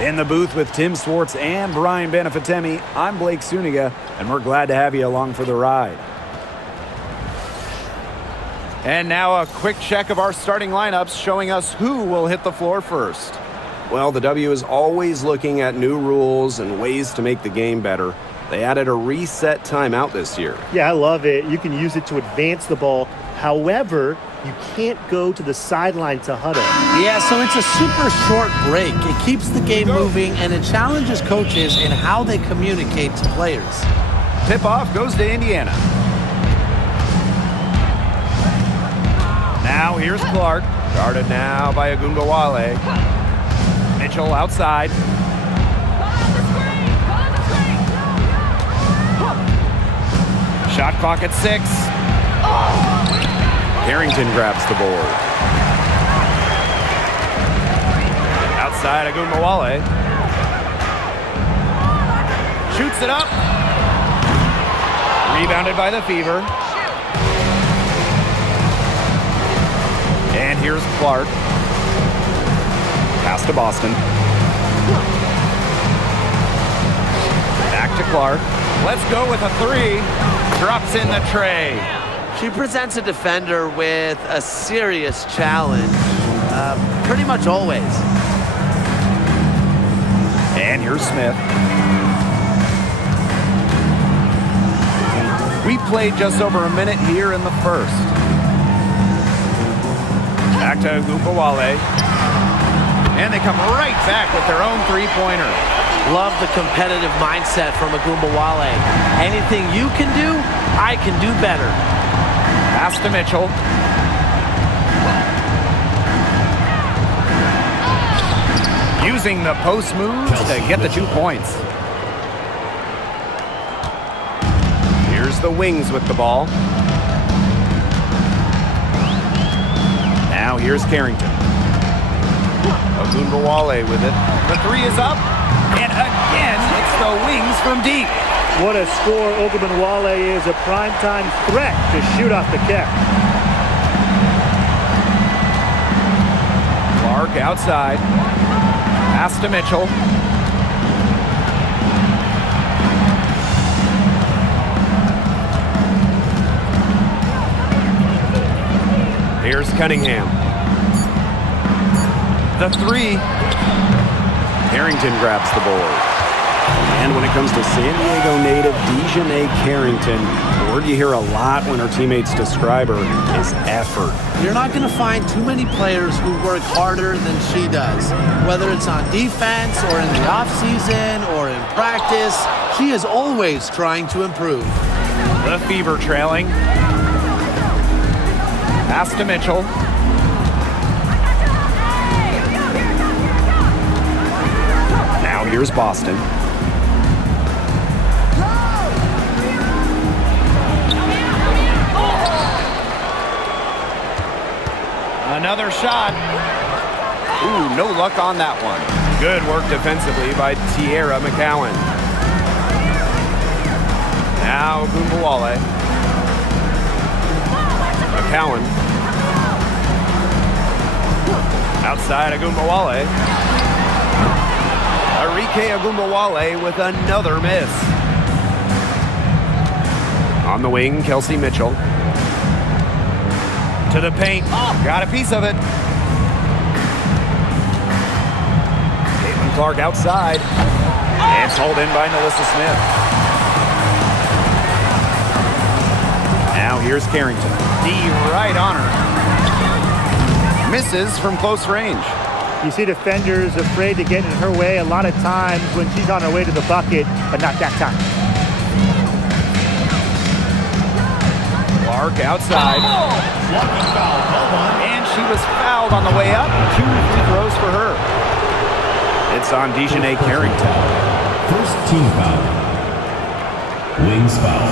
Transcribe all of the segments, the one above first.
In the booth with Tim Swartz and Brian Benefitemi, I'm Blake Suniga, and we're glad to have you along for the ride. And now a quick check of our starting lineups showing us who will hit the floor first. Well, the W is always looking at new rules and ways to make the game better. They added a reset timeout this year. Yeah, I love it. You can use it to advance the ball. However, you can't go to the sideline to huddle. Yeah, so it's a super short break. It keeps the game moving, and it challenges coaches in how they communicate to players. Tip-off goes to Indiana. Now here's Clark, guarded now by Agumbawale. Mitchell outside. Shot clock at 6. Carrington grabs the board. Outside Agumbawale. Shoots it up. Rebounded by the Fever. And here's Clark. Pass to Boston. Back to Clark. Let's go with a 3. Drops in the tray. She presents a defender with a serious challenge, pretty much always. And here's Smith. We played just over a minute here in the first. Back to Agumbawale. And they come right back with their own three-pointer. Love the competitive mindset from Agumbawale. Anything you can do, I can do better. Pass to Mitchell. Using the post moves to get the 2 points. Here's the Wings with the ball. Now here's Carrington. Agumbawale with it. The 3 is up. And again, it's the Wings from deep. What a score. Ogunbowale is a primetime threat to shoot off the kick. Clark outside. Pass to Mitchell. Here's Cunningham. The 3. Carrington grabs the board. And when it comes to San Diego native Dejanay Carrington, the word you hear a lot when her teammates describe her is effort. You're not going to find too many players who work harder than she does. Whether it's on defense or in the offseason or in practice, she is always trying to improve. The Fever trailing. Pass to Mitchell. Now here's Boston. Another shot. Ooh, no luck on that one. Good work defensively by Tierra McCowan. Now Agumbawale. McCowan. Outside Agumbawale. Arike Agumbawale with another miss. On the wing, Kelsey Mitchell. To the paint. Got a piece of it. Caitlin Clark outside. And it's hauled in by Melissa Smith. Now here's Carrington. D right on her. Misses from close range. You see defenders afraid to get in her way a lot of times when she's on her way to the bucket, but not that time. Clark outside. And she was fouled on the way up. 2 free throws for her. It's on Dejanay Carrington. First team foul. Wings foul.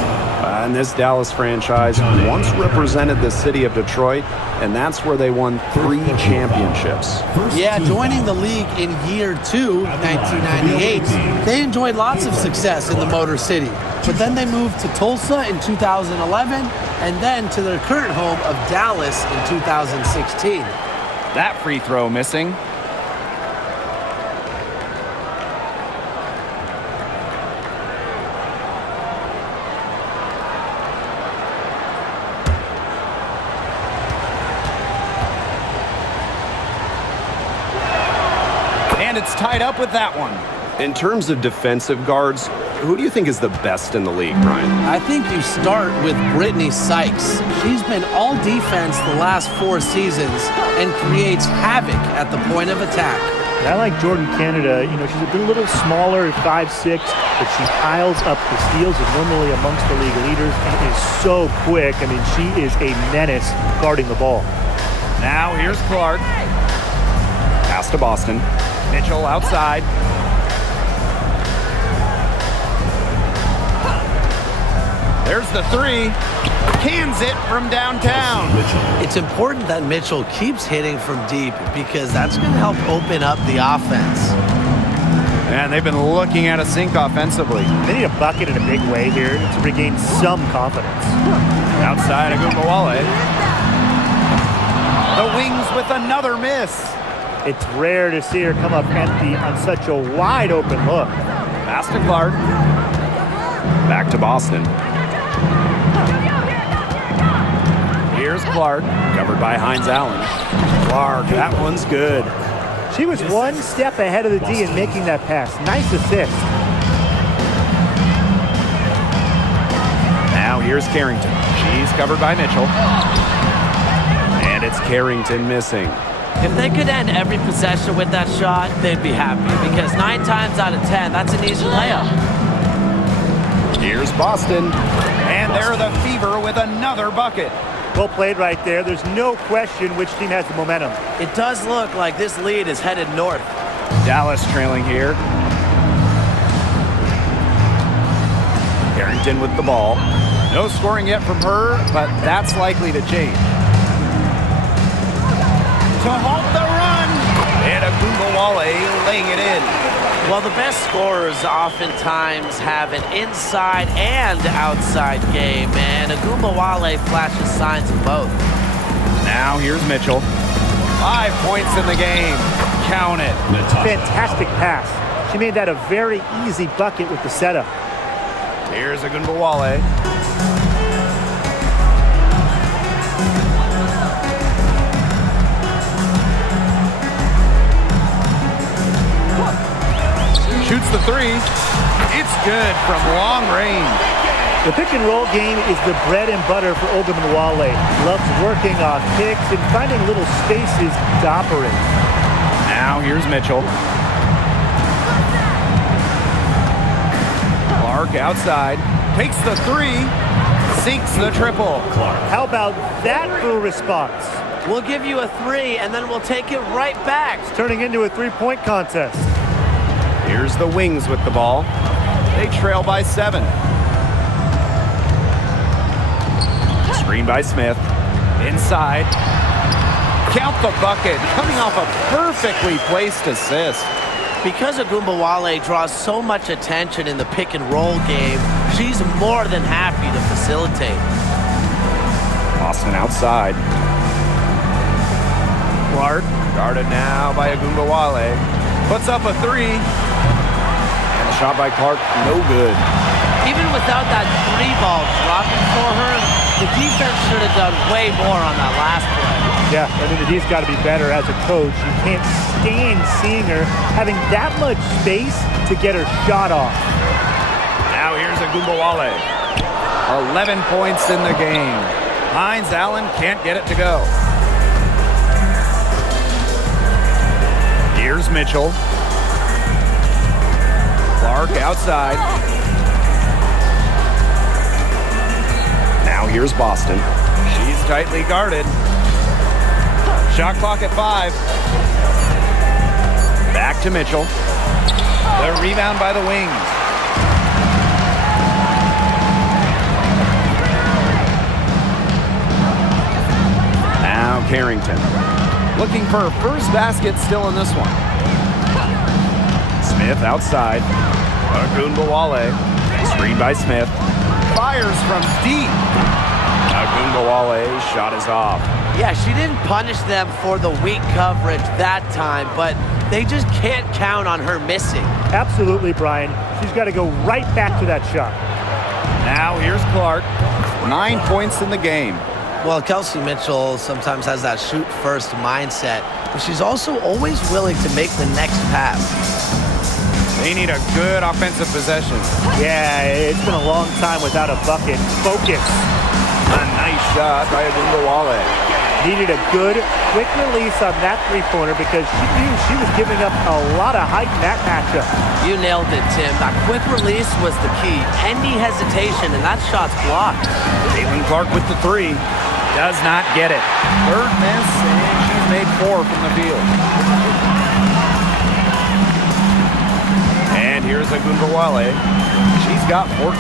And this Dallas franchise once represented the city of Detroit, and that's where they won 3 championships. Yeah, joining the league in year 2, 1998, they enjoyed lots of success in the Motor City. But then they moved to Tulsa in 2011, and then to their current home of Dallas in 2016. That free throw missing. And it's tied up with that one. In terms of defensive guards, who do you think is the best in the league, Brian? I think you start with Brittany Sykes. She's been all defense the last 4 seasons and creates havoc at the point of attack. And I like Jordan Canada. You know, she's a little smaller at 5'6", but she piles up the steals, and normally amongst the league leaders, and is so quick. I mean, she is a menace guarding the ball. Now here's Clark. Pass to Boston. Mitchell outside. There's the 3. Cans it from downtown. It's important that Mitchell keeps hitting from deep because that's going to help open up the offense. And they've been looking at a sink offensively. They need a bucket in a big way here to regain some confidence. Outside Agumbawale. The Wings with another miss. It's rare to see her come up empty on such a wide open look. Pass to Clark. Back to Boston. Here's Clark. Covered by Hines Allen. Clark, that one's good. She was one step ahead of the D in making that pass. Nice assist. Now here's Carrington. She's covered by Mitchell. And it's Carrington missing. If they could end every possession with that shot, they'd be happy because 9 times out of 10, that's an easy layup. Here's Boston. And they're the Fever with another bucket. Well played right there. There's no question which team has the momentum. It does look like this lead is headed north. Dallas trailing here. Carrington with the ball. No scoring yet from her, but that's likely to change. To halt the run. And Agumbawale laying it in. Well, the best scorers oftentimes have an inside and outside game, and Agumbawale flashes signs of both. Now here's Mitchell. 5 points in the game. Count it. Fantastic pass. She made that a very easy bucket with the setup. Here's Agumbawale. Shoots the 3. It's good from long range. The pick and roll game is the bread and butter for Ogunbowale. Loves working off picks and finding little spaces to operate. Now here's Mitchell. Clark outside. Takes the 3. Sinks the triple. How about that for a response? We'll give you a 3, and then we'll take it right back. It's turning into a three-point contest. Here's the Wings with the ball. They trail by 7. Screen by Smith. Inside. Count the bucket. Coming off a perfectly placed assist. Because Agumbawale draws so much attention in the pick and roll game, she's more than happy to facilitate. Boston outside. Clark guarded now by Agumbawale. Puts up a 3. And the shot by Clark, no good. Even without that 3 ball dropping for her, the defense should have done way more on that last play. Yeah, I mean, the D's got to be better as a coach. You can't stand seeing her having that much space to get her shot off. Now here's Agumbawale. 11 points in the game. Hines Allen can't get it to go. Here's Mitchell. Clark outside. Now here's Boston. She's tightly guarded. Shot clock at 5. Back to Mitchell. The rebound by the Wings. Now Carrington. Looking for her first basket still in this one. Smith outside. Agumbawale. Screen by Smith. Fires from deep. Agumbawale's shot is off. Yeah, she didn't punish them for the weak coverage that time, but they just can't count on her missing. Absolutely, Brian. She's got to go right back to that shot. Now here's Clark. 9 points in the game. Well, Kelsey Mitchell sometimes has that shoot-first mindset, but she's also always willing to make the next pass. They need a good offensive possession. Yeah, it's been a long time without a bucket. Focus. A nice shot by Agumbawale. Needed a good, quick release on that three-pointer because she knew she was giving up a lot of height in that matchup. You nailed it, Tim. That quick release was the key. Any hesitation, and that shot's blocked. Caitlin Clark with the three. Does not get it. Third miss, and she's made 4 from the field. And here's Agumbawale. She's got 14.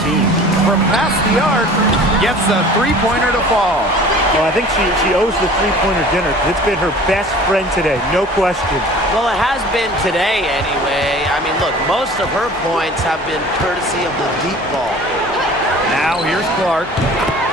From past the arc, gets a three-pointer to fall. Well, I think she owes the three-pointer dinner because it's been her best friend today, no question. Well, it has been today anyway. I mean, look, most of her points have been courtesy of the deep ball. Now here's Clark.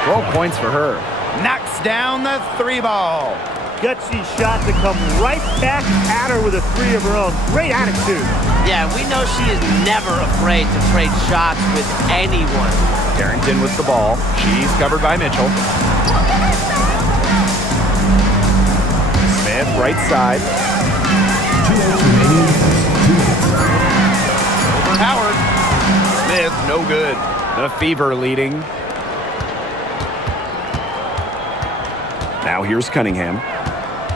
12 points for her. Knocks down the 3-ball. Gutsy shot to come right back at her with a three of her own. Great attitude. Yeah, we know she is never afraid to trade shots with anyone. Carrington with the ball. She's covered by Mitchell. Smith, right side. Over Howard. Smith, no good. The Fever leading. Now here's Cunningham.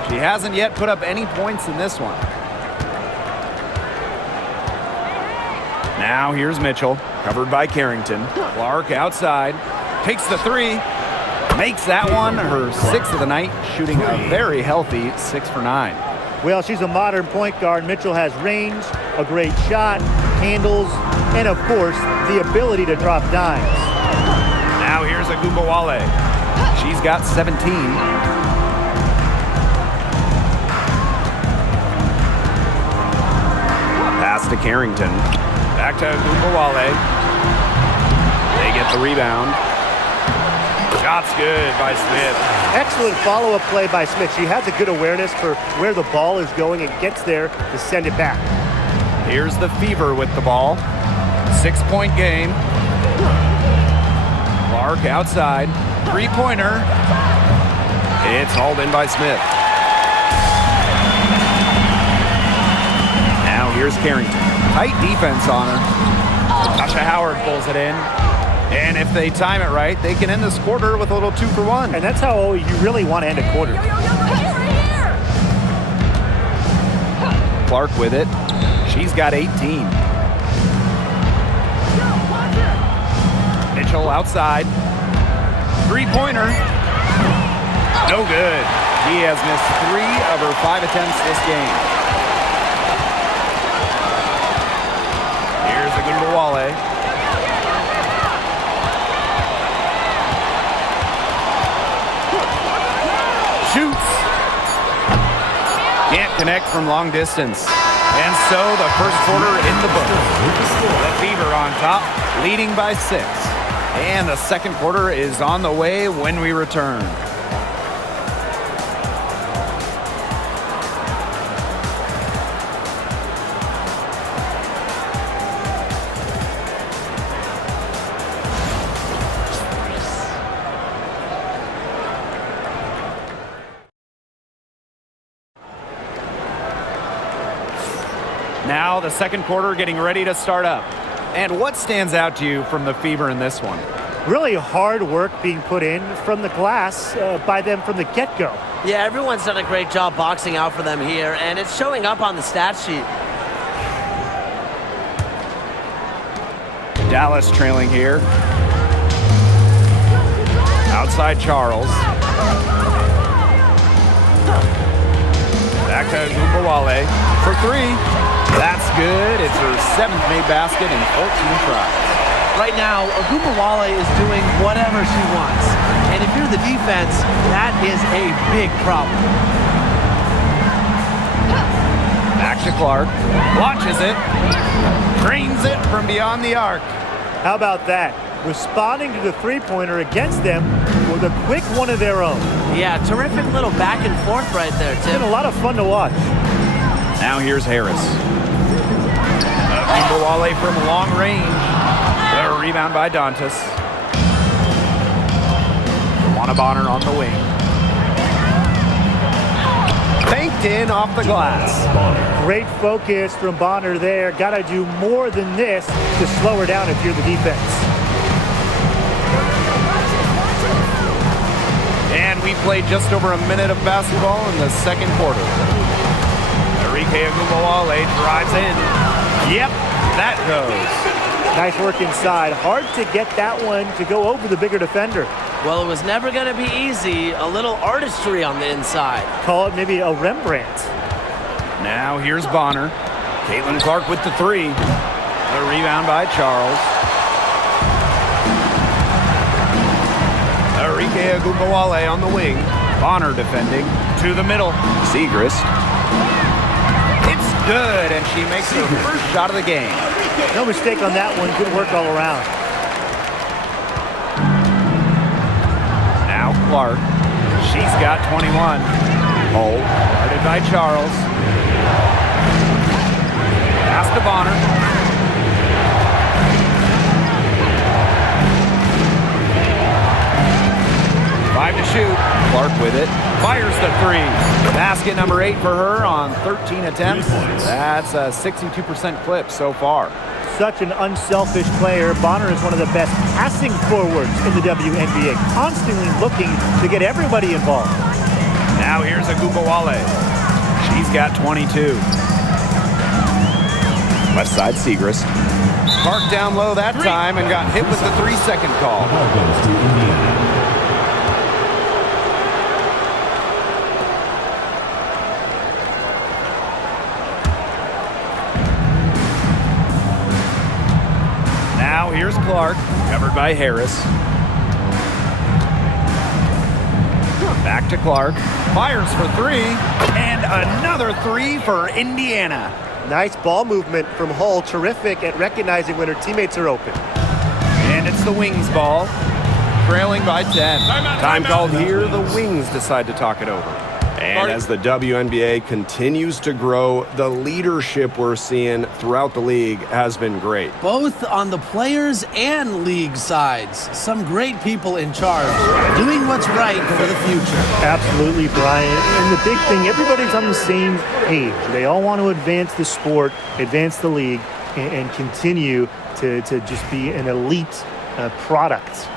She hasn't yet put up any points in this one. Now here's Mitchell, covered by Carrington. Clark outside, takes the three, makes that one her 6th of the night, shooting a very healthy 6 for 9. Well, she's a modern point guard. Mitchell has range, a great shot, handles, and of course, the ability to drop dimes. Now here's Agumbawale. She's got 17. Pass to Carrington. Back to Agumbawale. They get the rebound. Shot's good by Smith. Excellent follow-up play by Smith. She has a good awareness for where the ball is going and gets there to send it back. Here's the Fever with the ball. 6-point game. Clark outside. Three-pointer. It's hauled in by Smith. Now here's Carrington. Tight defense on her. Tasha Howard pulls it in. And if they time it right, they can end this quarter with a little 2 for 1. And that's how you really want to end a quarter. Clark with it. She's got 18. Mitchell outside. Three-pointer. No good. He has missed 3 of her 5 attempts this game. Here's Agumbawale. Shoots. Can't connect from long distance. And so the first quarter in the books. The Fever on top, leading by 6. And the second quarter is on the way when we return. Now the second quarter getting ready to start up. And what stands out to you from the Fever in this one? Really hard work being put in from the glass by them from the get-go. Yeah, everyone's done a great job boxing out for them here, and it's showing up on the stat sheet. Dallas trailing here. Outside Charles. Back to Agumbawale for 3. That's good. It's her 7th made basket in 14 tries. Right now, Agumbawale is doing whatever she wants. And if you're the defense, that is a big problem. Back to Clark. Launches it. Drains it from beyond the arc. How about that? Responding to the three-pointer against them with a quick one of their own. Yeah, terrific little back and forth right there, It's Tim. been a lot of fun to watch. Now here's Harris. Agumbawale from long range. The rebound by Dantas. Bonner on the wing. Banked in off the glass. Great focus from Bonner there. Got to do more than this to slow her down if you're the defense. And we played just over a minute of basketball in the second quarter. Enrique Agumbawale drives in. Yep, that goes. Nice work inside. Hard to get that one to go over the bigger defender. Well, it was never going to be easy. A little artistry on the inside. Call it maybe a Rembrandt. Now here's Bonner. Caitlin-Clark with the three. The rebound by Charles. Enrique Agumbawale on the wing. Bonner defending. To the middle. Segrist. It's good, and she makes her first shot of the game. No mistake on that one. Good work all around. Now Clark. She's got 21. Hole. Guarded by Charles. Pass to Bonner. Five to shoot. Clark with it. Fires the three. Basket number 8 for her on 13 attempts. That's a 62% clip so far. Such an unselfish player. Bonner is one of the best passing forwards in the WNBA. Constantly looking to get everybody involved. Now here's Agumbawale. She's got 22. Left side, Segrist. Clark down low that time and got hit with the 3-second call. Ball goes to Indiana. Now here's Clark, covered by Harris. Back to Clark, fires for three, and another three for Indiana. Nice ball movement from Hull. Terrific at recognizing when her teammates are open. And it's the Wings ball, trailing by 10. Time called here. The Wings decide to talk it over. And as the WNBA continues to grow, the leadership we're seeing throughout the league has been great. Both on the players and league sides. Some great people in charge, doing what's right for the future. Absolutely, Brian. And the big thing, everybody's on the same page. They all want to advance the sport, advance the league, and continue to just be an elite product.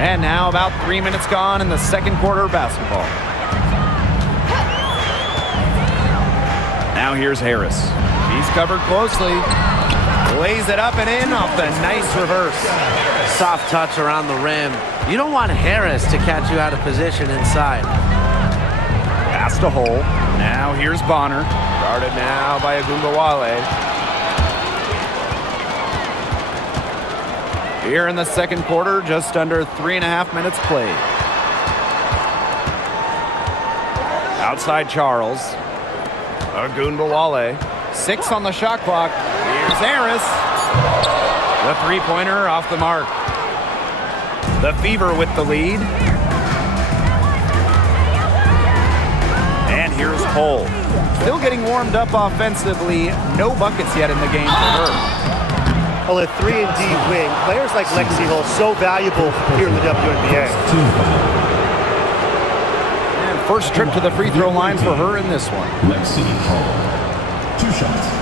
And now about 3 minutes gone in the second quarter of basketball. Now here's Harris. He's covered closely. Lays it up and in off the nice reverse. Soft touch around the rim. You don't want Harris to catch you out of position inside. Pass to Hole. Now here's Bonner. Guarded now by Agumbawale. Here in the second quarter, just under 3.5 minutes played. Outside Charles. Agumbawale. 6 on the shot clock. Here's Harris. The three-pointer off the mark. The Fever with the lead. And here's Hole. Still getting warmed up offensively. No buckets yet in the game for her. Well, a 3-and-D wing. Players like Lexi Hull, so valuable here in the WNBA. And first trip to the free throw line for her in this one. Lexi Hull. 2 shots.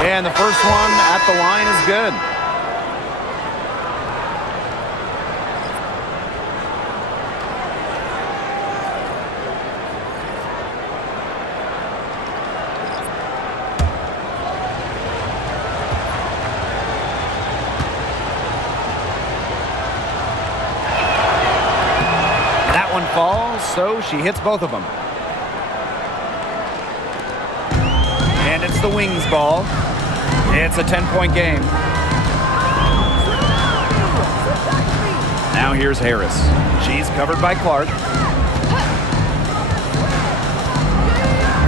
And the first one at the line is good. That one falls, so she hits both of them. And it's the Wings ball. It's a 10-point game. Now here's Harris. She's covered by Clark.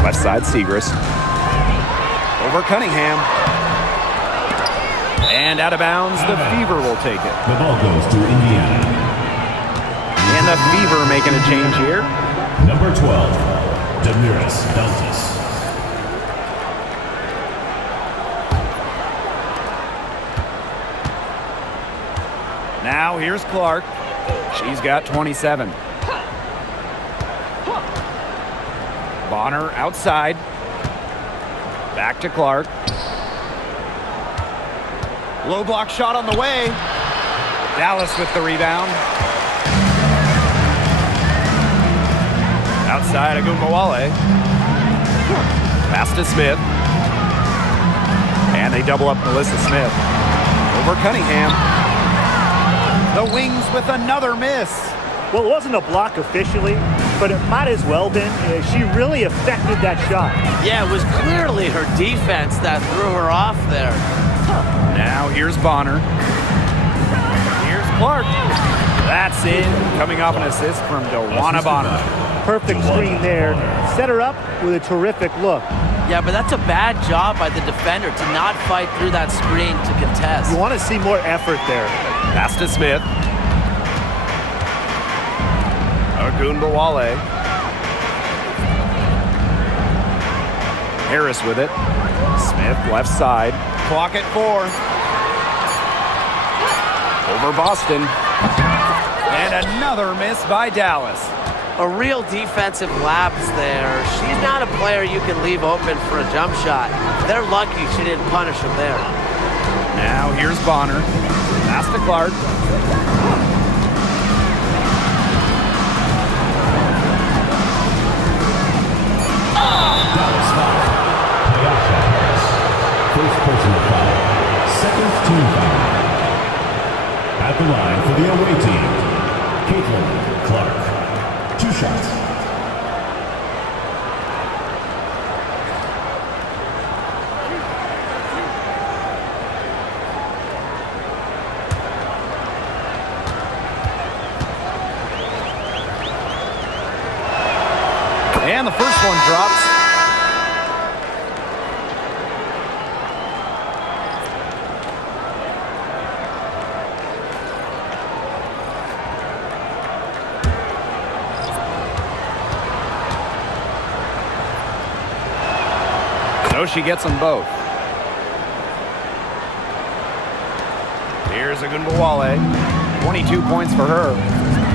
Left side, Segrist. Over Cunningham. And out of bounds, the Fever will take it. The ball goes to Indiana. And the Fever making a change here. Number 12, Damiris Beltis. Now here's Clark. She's got 27. Bonner outside. Back to Clark. Low block shot on the way. Dallas with the rebound. Outside Agumbawale. Pass to Smith. And they double up Melissa Smith. Over Cunningham. The Wings with another miss. Well, it wasn't a block officially, but it might as well been. She really affected that shot. Yeah, it was clearly her defense that threw her off there. Now here's Bonner. Here's Clark. That's in. Coming off an assist from Dewana Bonner. Perfect screen there. Set her up with a terrific look. Yeah, but that's a bad job by the defender to not fight through that screen to contest. You want to see more effort there. Pass to Smith. Agumbawale. Harris with it. Smith left side. Clock at 4. Over Boston. And another miss by Dallas. A real defensive lapse there. She's not a player you can leave open for a jump shot. They're lucky she didn't punish him there. Now here's Bonner. Pass to Clark. Dallas foul. Playoff Harris. First personal foul. Second team foul. At the line for the away team, CaitlincLark. 2 shots. And the first one drops. So she gets them both. Here's Agumbawale. 22 points for her.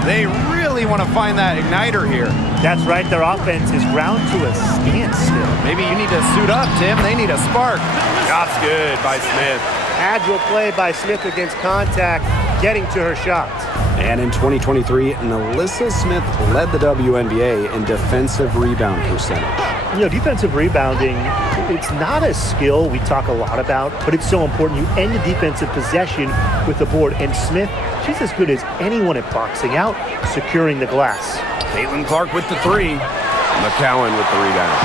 They really want to find that igniter here. That's right. Their offense is ground to a standstill. Maybe you need to suit up, Tim. They need a spark. Shot's good by Smith. Agile play by Smith against contact, getting to her shots. And in 2023, Melissa Smith led the WNBA in defensive rebound percentage. You know, defensive rebounding, it's not a skill we talk a lot about, but it's so important. You end the defensive possession with the board. And Smith, she's as good as anyone at boxing out, securing the glass. CaitlincLark with the 3. McCowan with the rebound.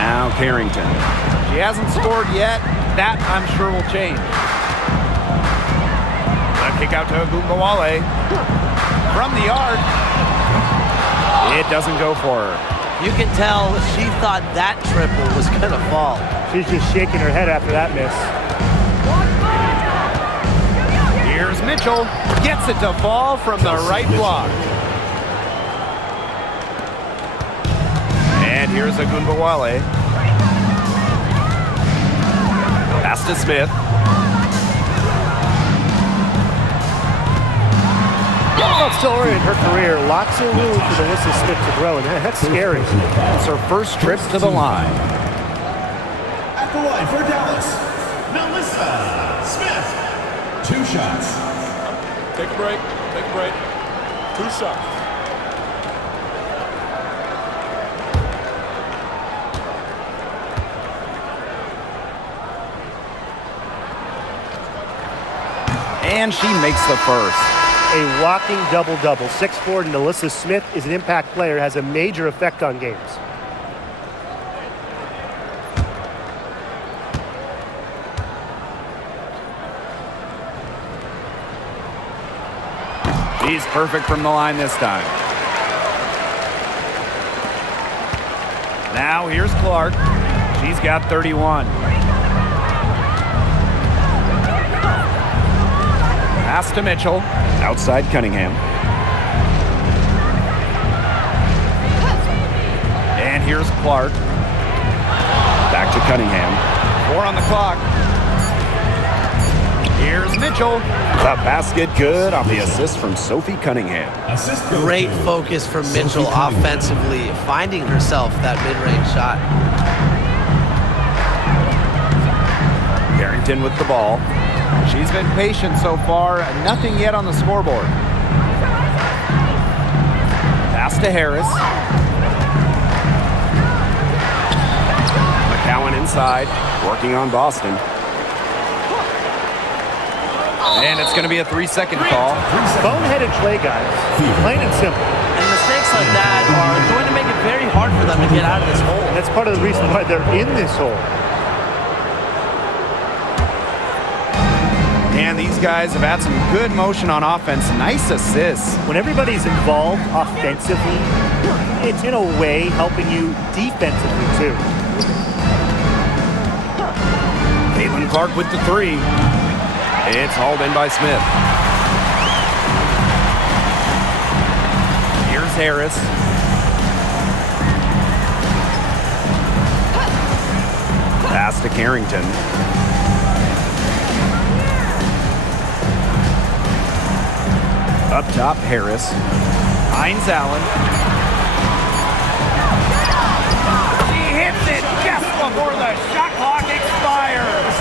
Now Carrington. She hasn't scored yet. That, I'm sure, will change. The kick out to Agumbawale. From the arc. It doesn't go for her. You can tell she thought that triple was going to fall. She's just shaking her head after that miss. Here's Mitchell. Gets it to fall from the right block. And here's Agumbawale. Pass to Smith. Well, still early in her career, lots of room for Melissa Smith to grow, and that's scary. It's her first trip to the line. At the line for Dallas, Melissa Smith. 2 shots. Take a break. Take a break. 2 shots. And she makes the first. A walking double-double. 6'4" Melissa Smith is an impact player, has a major effect on games. She's perfect from the line this time. Now here's Clark. She's got 31. Pass to Mitchell. Outside Cunningham. And here's Clark. Back to Cunningham. 4 on the clock. Here's Mitchell. The basket good off the assist from Sophie Cunningham. Assist goes Great to focus from Mitchell Sophie Cunningham. offensively, finding herself that mid-range shot. Carrington with the ball. She's been patient so far. Nothing yet on the scoreboard. Pass to Harris. McCowan inside, working on Boston. And it's going to be a 3-second call. Boneheaded play, guys. Plain and simple. And mistakes like that are going to make it very hard for them to get out of this hole. And that's part of the reason why they're in this hole. And these guys have had some good motion on offense. Nice assists. When everybody's involved offensively, it's in a way helping you defensively too. Caitlin Clark with the three. It's hauled in by Smith. Here's Harris. Pass to Carrington. Up top, Harris. Hines Allen. She hits it just before the shot clock expires.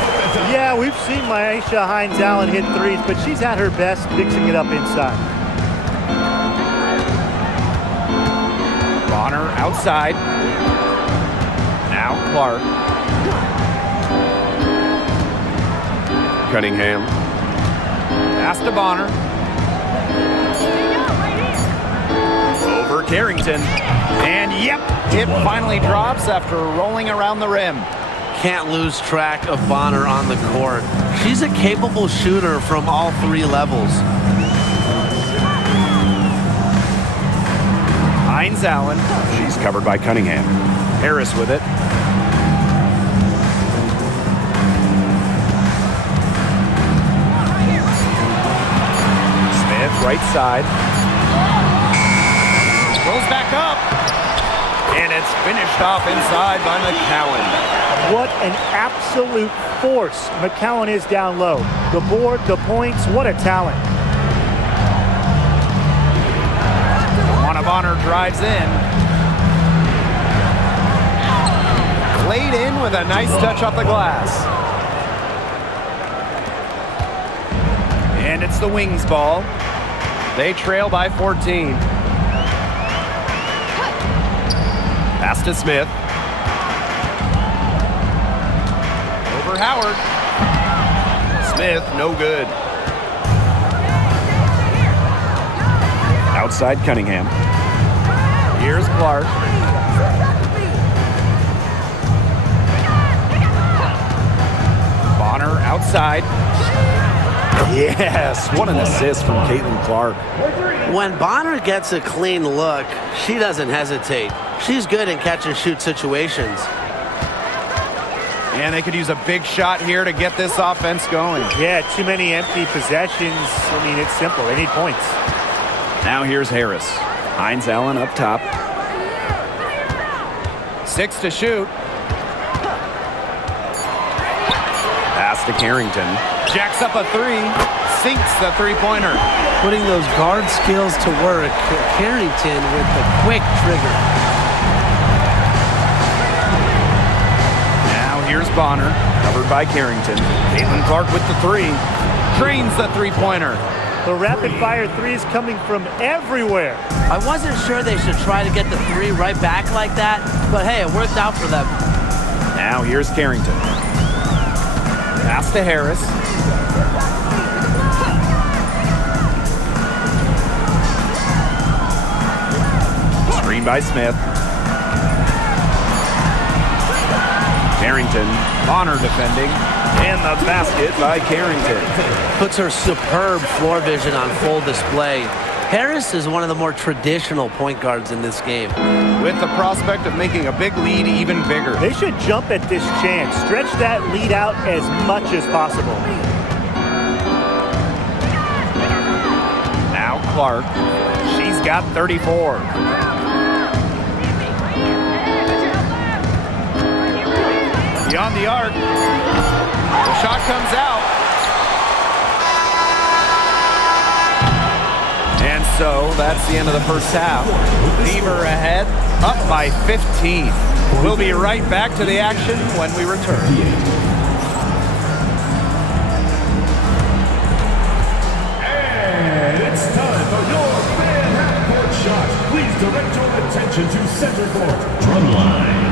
Yeah, we've seen Myisha Hines-Allen hit threes, but she's at her best mixing it up inside. Bonner outside. Now Clark. Cunningham. Pass to Bonner. Over Carrington. And yep, it finally drops after rolling around the rim. Can't lose track of Bonner on the court. She's a capable shooter from all three levels. Hines Allen. She's covered by Cunningham. Harris with it. Smith right side. Goes back up. And it's finished off inside by McCowan. What an absolute force McCowan is down low. The board, the points, what a talent. Juana Bonner drives in. Laid in with a nice touch off the glass. And it's the Wings ball. They trail by 14. Pass to Smith. Over Howard. Smith, no good. Outside Cunningham. Here's Clark. Bonner outside. Yes, what an assist from Caitlin Clark. When Bonner gets a clean look, she doesn't hesitate. She's good in catch and shoot situations. And they could use a big shot here to get this offense going. Yeah, too many empty possessions. I mean, it's simple. They need points. Now here's Harris. Hines Allen up top. 6 to shoot. Pass to Carrington. Jacks up a three. Sinks the three-pointer. Putting those guard skills to work. Carrington with the quick trigger. Now here's Bonner. Covered by Carrington. Caitlin Clark with the three. Drains the three-pointer. The rapid-fire threes coming from everywhere. I wasn't sure they should try to get the three right back like that, but hey, it worked out for them. Now here's Carrington. Pass to Harris. Screen by Smith. Carrington. Bonner defending. And the basket by Carrington. Puts her superb floor vision on full display. Harris is one of the more traditional point guards in this game. With the prospect of making a big lead even bigger. They should jump at this chance. Stretch that lead out as much as possible. Now Clark. She's got 34. Beyond the arc. The shot comes out. And so that's the end of the first half. Fever ahead, up by 15. We'll be right back to the action when we return. And it's time for your fan half-court shot. Please direct your attention to center court. Drumline.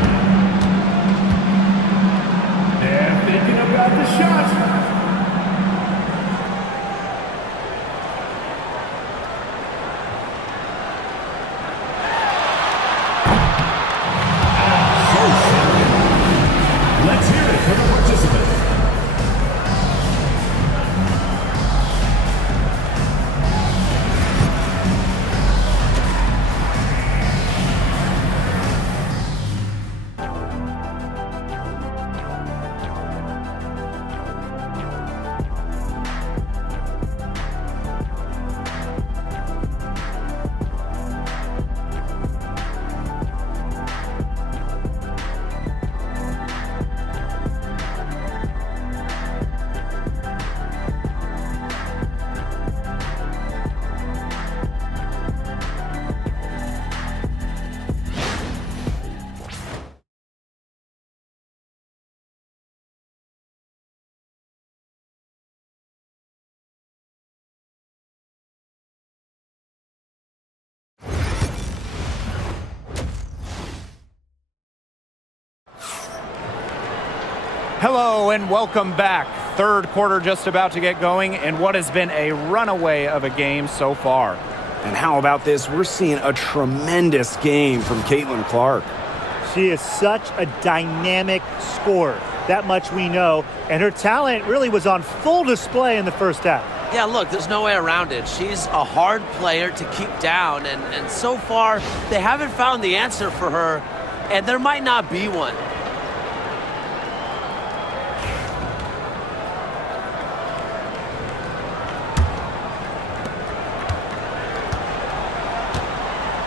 They're thinking about the shot. Let's hear it for the participant. Hello and welcome back. Third quarter just about to get going and what has been a runaway of a game so far. And how about this? We're seeing a tremendous game from Clark. She is such a dynamic scorer. That much we know. And her talent really was on full display in the first half. Yeah, look, there's no way around it. She's a hard player to keep down, and so far, they haven't found the answer for her, and there might not be one.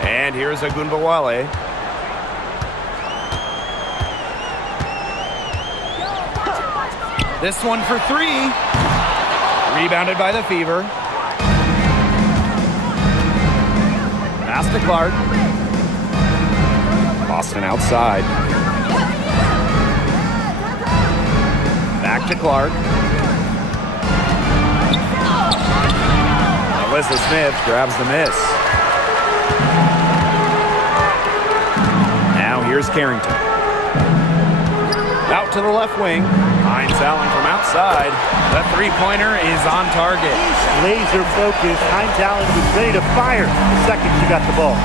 And here's Agunbawale. This one for three. Rebounded by the Fever. Pass to Clark. Boston outside. Back to Clark. Alyssa Smith grabs the miss. Now here's Carrington. Out to the left wing. Hines Allen from outside. The three-pointer is on target. Laser focus. Hines Allen was ready to fire the second she got the ball.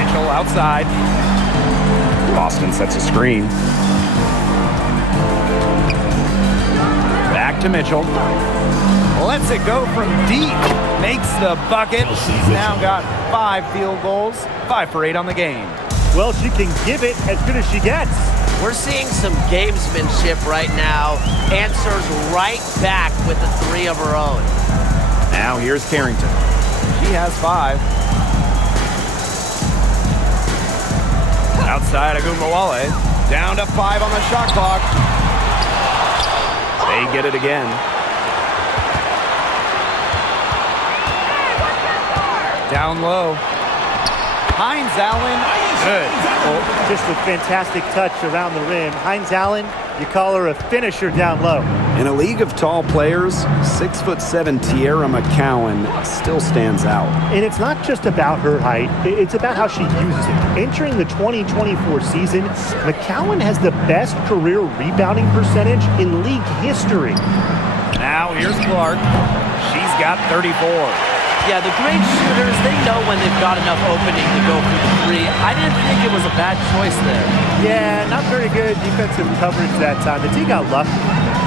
Mitchell outside. Boston sets a screen. Back to Mitchell. Lets it go from deep. Makes the bucket. She's now got 5 field goals. 5 for 8 on the game. Well, she can give it as good as she gets. We're seeing some gamesmanship right now. Answers right back with the 3 of her own. Now here's Carrington. She has 5. Outside Agunbawale. Down to 5 on the shot clock. They get it again. Down low. Hines Allen, good. Oh, just a fantastic touch around the rim. Hines Allen, you call her a finisher down low. In a league of tall players, 6'7" Tierra McCowan still stands out. And it's not just about her height, it's about how she uses it. Entering the 2024 season, McCowan has the best career rebounding percentage in league history. Now here's Clark. She's got 34. Yeah, the great shooters, they know when they've got enough opening to go for the 3. I didn't think it was a bad choice there. Yeah, not very good defensive coverage that time. The team got lucky.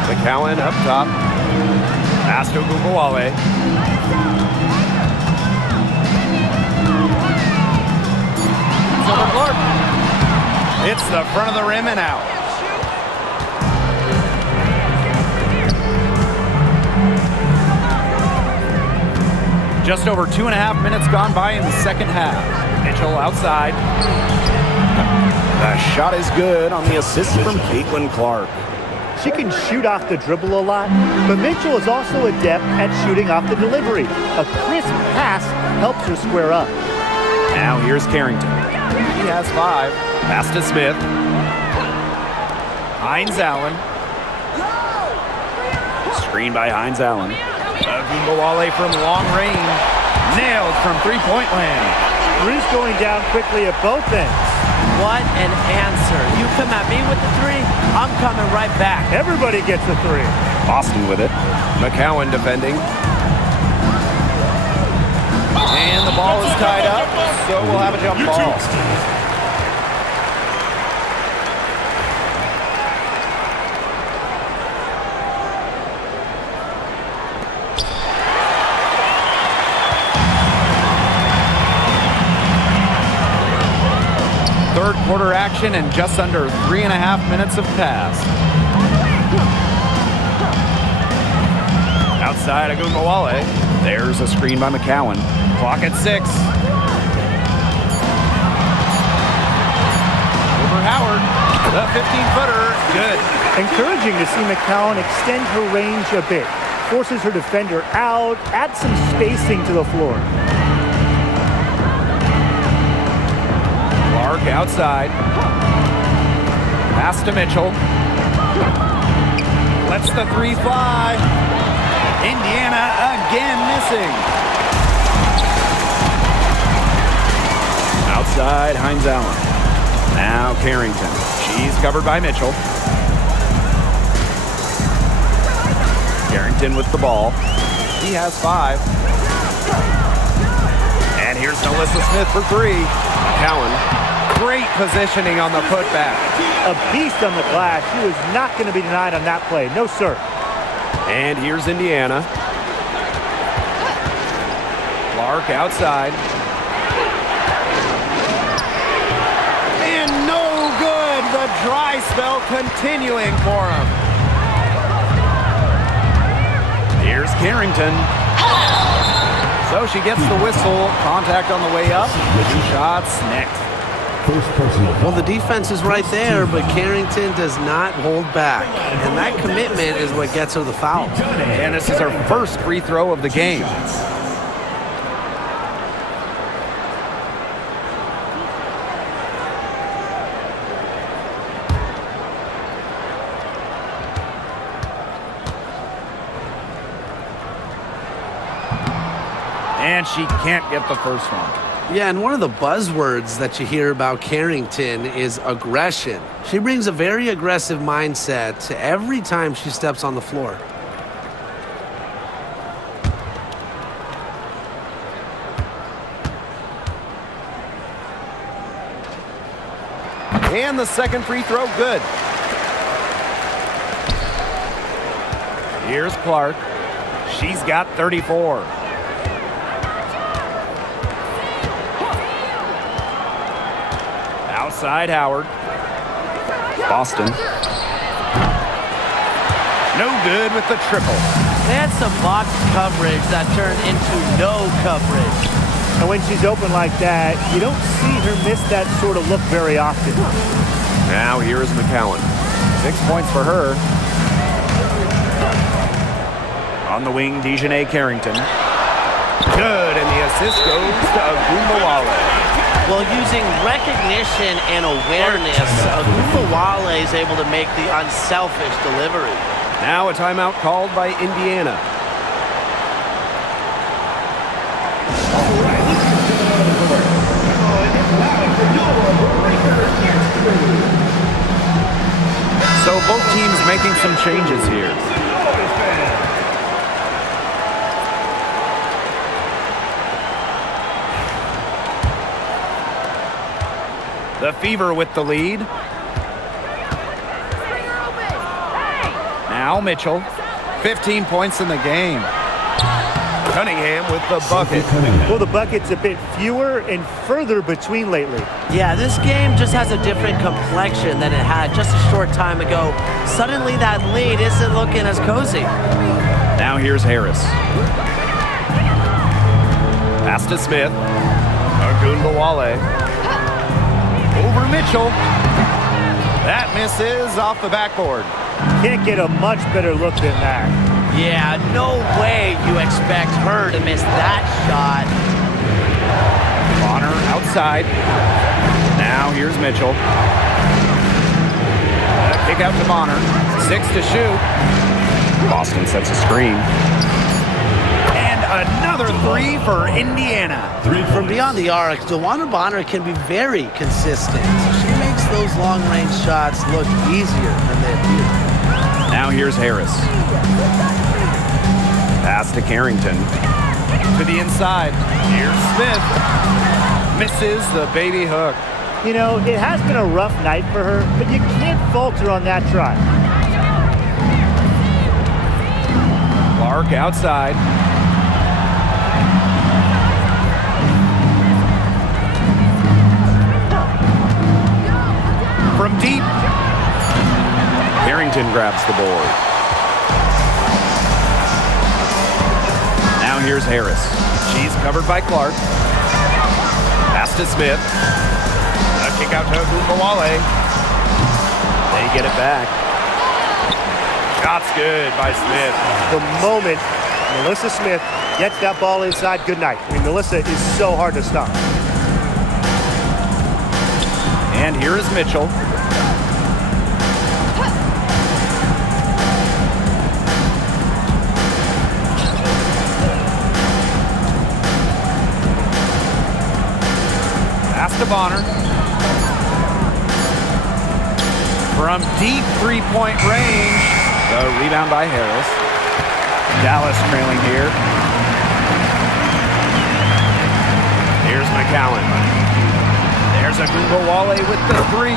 McCowan up top. Pass to Ogunbowale. Over Clark. It's the front of the rim and out. Just over 2.5 minutes gone by in the second half. Mitchell outside. The shot is good on the assist from CaitlinClark. She can shoot off the dribble a lot, but Mitchell is also adept at shooting off the delivery. A crisp pass helps her square up. Now here's Carrington. He has 5. Pass to Smith. Hines Allen. Screen by Hines Allen. Ogunbowale from long range. Nailed from three-point land. Three's going down quickly at both ends. What an answer. You come at me with the 3, I'm coming right back. Everybody gets a 3. Boston with it. McCowan defending. And the ball is tied up, so we'll have a jump ball. Third quarter action and just under 3.5 minutes have passed. Outside Ogunbowale. There's a screen by McCowan. Clock at 6. Over Howard. The 15-footer. Good. Encouraging to see McCowan extend her range a bit. Forces her defender out, adds some spacing to the floor. Clark outside. Pass to Mitchell. Lets the 3 fly. Indiana again missing. Outside, Hines Allen. Now Carrington. She's covered by Mitchell. Carrington with the ball. He has 5. And here's Alyssa Smith for 3. McCowan. Great positioning on the putback. A beast on the glass. She was not going to be denied on that play. No, sir. And here's Indiana. Clark outside. And no good. The dry spell continuing for him. Here's Carrington. So she gets the whistle. Contact on the way up. 2 shots next. Well, the defense is right there, but Carrington does not hold back. And that commitment is what gets her the foul. And this is her first free throw of the game. And she can't get the first one. Yeah, and one of the buzzwords that you hear about Carrington is aggression. She brings a very aggressive mindset to every time she steps on the floor. And the second free throw, good. Here's Clark. She's got 34. Outside Howard. Boston. No good with the triple. They had some box coverage that turned into no coverage. And when she's open like that, you don't see her miss that sort of look very often. Now here is McCowan. 6 points for her. On the wing, Dejanay Carrington. Good, and the assist goes to Ogunbowale. Well, using recognition and awareness, Ogunbowale is able to make the unselfish delivery. Now a timeout called by Indiana. So both teams making some changes here. The Fever with the lead. Now Mitchell. 15 points in the game. Cunningham with the bucket. Well, the bucket's a bit fewer and further between lately. Yeah, this game just has a different complexion than it had just a short time ago. Suddenly that lead isn't looking as cozy. Now here's Harris. Pass to Smith. Ogunbowale. Over Mitchell. That misses off the backboard. Can't get a much better look than that. Yeah, no way you expect her to miss that shot. Bonner outside. Now here's Mitchell. Kick out to Bonner. 6 to shoot. Boston sets a screen. And another 3 for Indiana. From beyond the arc, DeWanna Bonner can be very consistent. She makes those long-range shots look easier than they appear. Now here's Harris. Pass to Carrington. To the inside. Here's Smith. Misses the baby hook. You know, it has been a rough night for her, but you can't falter on that try. Clark outside. From deep. Carrington grabs the board. Now here's Harris. She's covered by Clark. Pass to Smith. A kick out to Ogunbowale. They get it back. Shot's good by Smith. The moment Melissa Smith gets that ball inside, good night. I mean, Melissa is so hard to stop. And here is Mitchell. Pass to Bonner. From deep three-point range. The rebound by Harris. Dallas trailing here. Here's McCowan. There's Ogunbowale with the 3.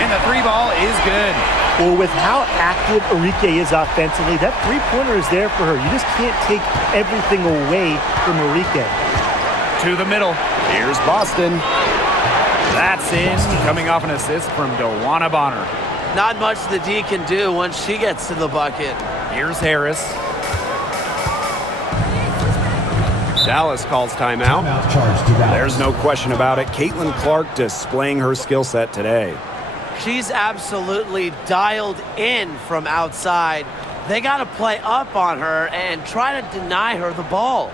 And the 3 ball is good. Well, with how active Arike is offensively, that three-pointer is there for her. You just can't take everything away from Arike. To the middle. Here's Boston. That's in. Coming off an assist from DeWanna Bonner. Not much the D can do once she gets to the bucket. Here's Harris. Dallas calls timeout. There's no question about it. Caitlin displaying her skill set today. She's absolutely dialed in from outside. They got to play up on her and try to deny her the ball.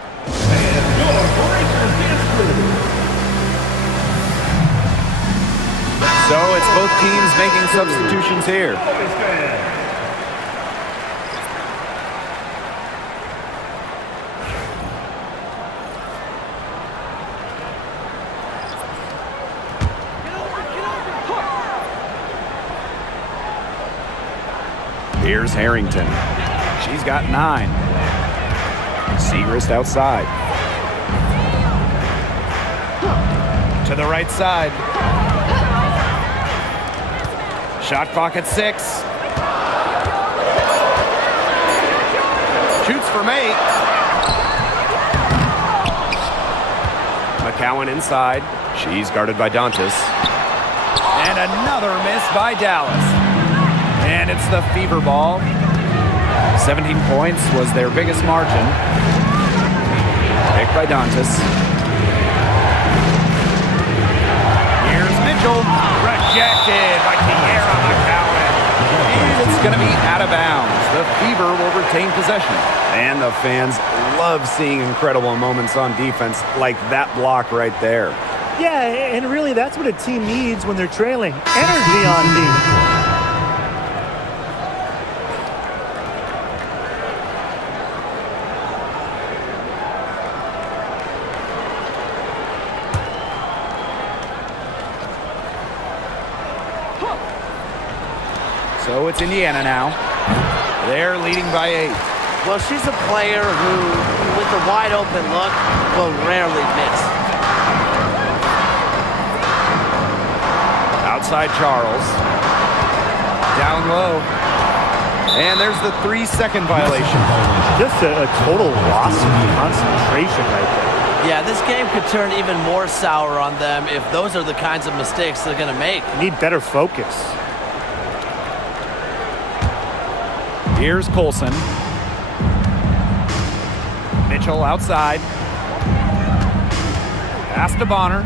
So it's both teams making substitutions here. Here's Harrington. She's got 9. Segrist outside. To the right side. Shot clock at 6. Shoots from 8. McCowan inside. She's guarded by Dantas. And another miss by Dallas. And it's the fever ball. 17 points was their biggest margin. Picked by Dantas. Here's Mitchell. Rejected by Kiera McCowan. And it's going to be out of bounds. The Fever will retain possession. And the fans love seeing incredible moments on defense like that block right there. Yeah, and really that's what a team needs when they're trailing. Energy on D. So it's Indiana now. They're leading by 8. Well, she's a player who, with a wide open look, will rarely miss. Outside Charles. Down low. And there's the 3-second violation. Just a total loss of concentration right there. Yeah, this game could turn even more sour on them if those are the kinds of mistakes they're going to make. Need better focus. Here's Colson. Mitchell outside. Pass to Bonner.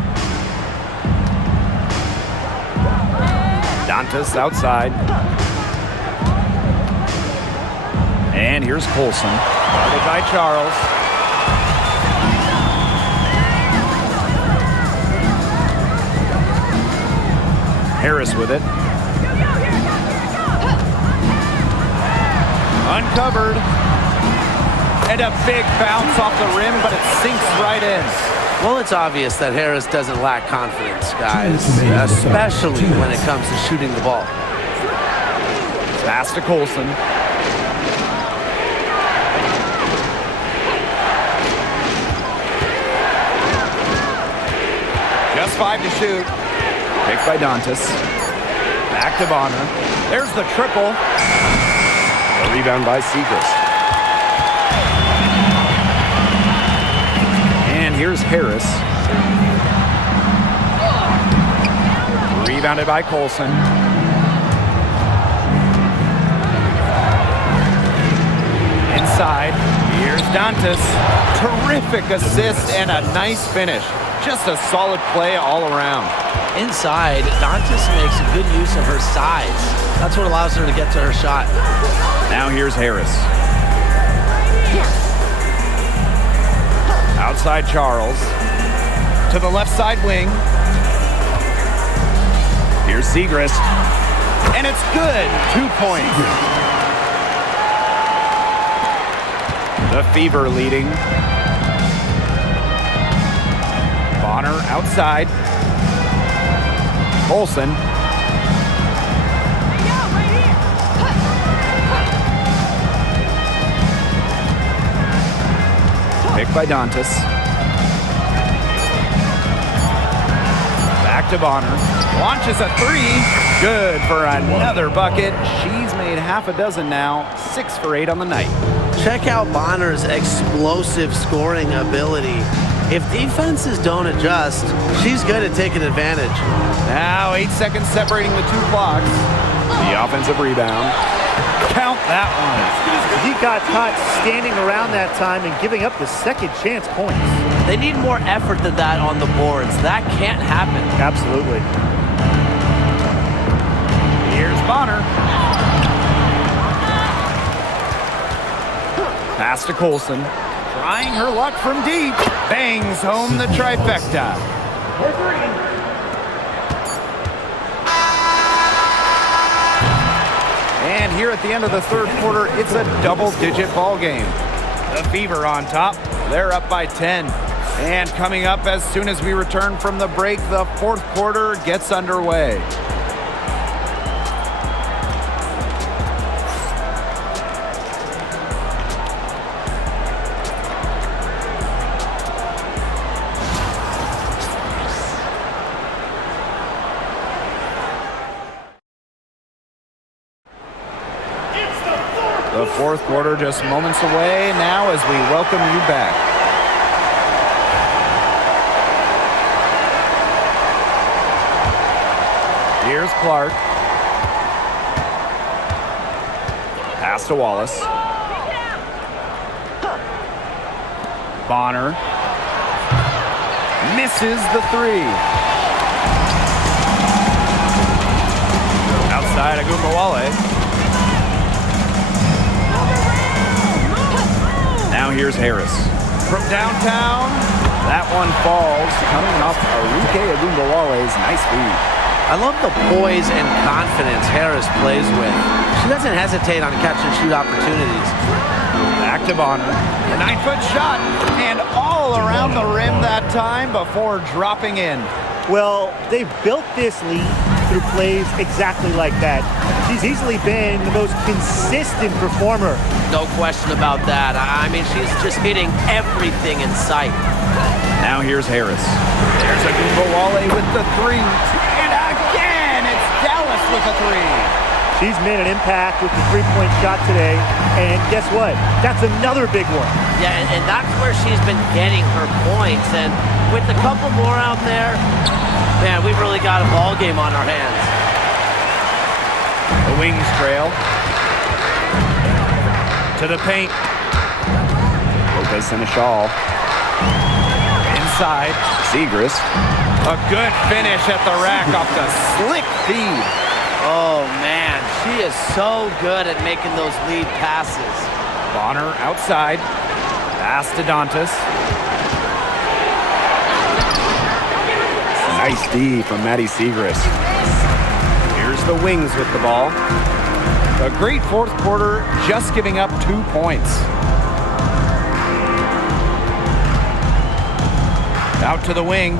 Dantas outside. And here's Colson. Guarded by Charles. Harris with it. Uncovered. And a big bounce off the rim, but it sinks right in. Well, it's obvious that Harris doesn't lack confidence, guys, especially when it comes to shooting the ball. Pass to Colson. Just 5 to shoot. Picked by Dantas. Back to Bonner. There's the triple. A rebound by Segrist. And here's Harris. Rebounded by Colson. Inside. Here's Dantas. Terrific assist and a nice finish. Just a solid play all around. Inside, Dantas makes a good use of her size. That's what allows her to get to her shot. Now here's Harris. Outside Charles. To the left side wing. Here's Segrist. And it's good. 2 points. The Fever leading. Bonner outside. Colson. Picked by Dantas. Back to Bonner. Launches a 3. Good for another bucket. She's made half a dozen now. 6 for 8 on the night. Check out Bonner's explosive scoring ability. If defenses don't adjust, she's good at taking advantage. Now 8 seconds separating the 2 clocks. The offensive rebound. Count that one. He got caught standing around that time and giving up the second chance points. They need more effort than that on the boards. That can't happen. Absolutely. Here's Bonner. Pass to Colson. Trying her luck from deep. Bangs home the trifecta. And here at the end of the third quarter, it's a double-digit ball game. The Fever on top. They're up by 10. And coming up as soon as we return from the break, the fourth quarter gets underway. The fourth quarter just moments away now as we welcome you back. Here's Clark. Pass to Wallace. Bonner. Misses the 3. Outside Agumbawale. Now here's Harris. From downtown, that one falls, coming off Aruke Agumbawale's nice feed. I love the poise and confidence Harris plays with. She doesn't hesitate on catch and shoot opportunities. Back to Bonner. A 9-foot shot, and all around the rim that time before dropping in. Well, they've built this lead through plays exactly like that. She's easily been the most consistent performer. No question about that. I mean, she's just hitting everything in sight. Now here's Harris. There's Agumbawale with the 3. And again, it's Dallas with a 3. She's made an impact with the three-point shot today, and guess what? That's another big one. Yeah, and that's where she's been getting her points. And with a couple more out there, man, we've really got a ball game on our hands. The Wings trail. To the paint. Lopez Seneschal. Inside. Segrist. A good finish at the rack off the slick feed. Oh, man, she is so good at making those lead passes. Bonner outside. Pass to Dantas. Nice D from Maddie Segrist. Here's the Wings with the ball. A great fourth quarter, just giving up 2 points. Out to the wing.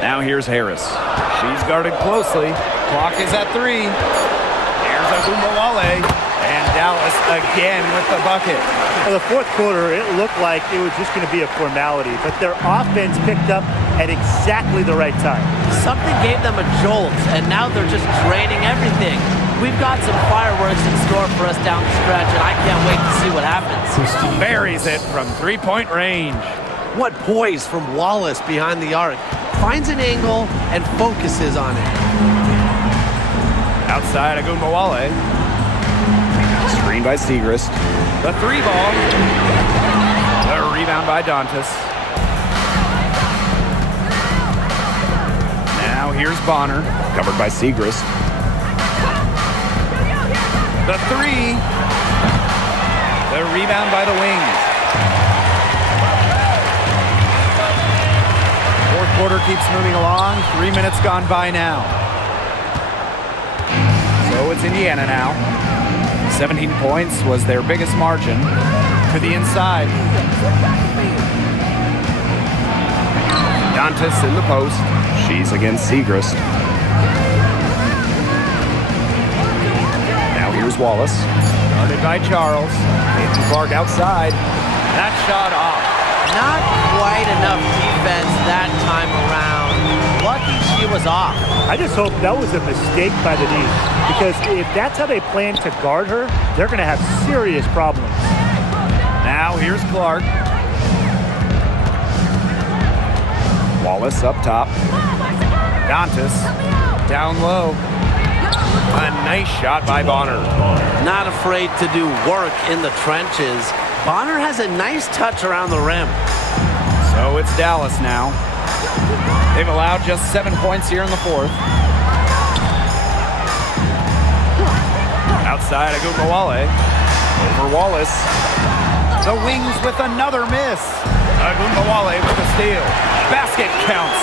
Now here's Harris. She's guarded closely. Clock is at 3. Here's Agumbawale. And Dallas again with the bucket. Well, the fourth quarter, it looked like it was just going to be a formality, but their offense picked up at exactly the right time. Something gave them a jolt, and now they're just draining everything. We've got some fireworks in store for us down the stretch, and I can't wait to see what happens. Buries it from three-point range. What poise from Wallace behind the arc. Finds an angle and focuses on it. Outside Agumbawale. Screen by Segrist. The 3 ball. The rebound by Dantas. Now here's Bonner. Covered by Segrist. The 3. The rebound by the Wings. Fourth quarter keeps moving along. 3 minutes gone by now. So it's Indiana now. 17 points was their biggest margin. To the inside. Dantas in the post. She's against Segrist. Now here's Wallace. Guarded by Charles. Clark outside. That shot off. Not quite enough defense that time around. Lucky she was off. I just hope that was a mistake by the Knicks, because if that's how they plan to guard her, they're going to have serious problems. Now here's Clark. Wallace up top. Dantas down low. A nice shot by Bonner. Not afraid to do work in the trenches. Bonner has a nice touch around the rim. So it's Dallas now. They've allowed just 7 points here in the fourth. Outside Agumbawale. Over Wallace. The Wings with another miss. Agumbawale with a steal. Basket counts.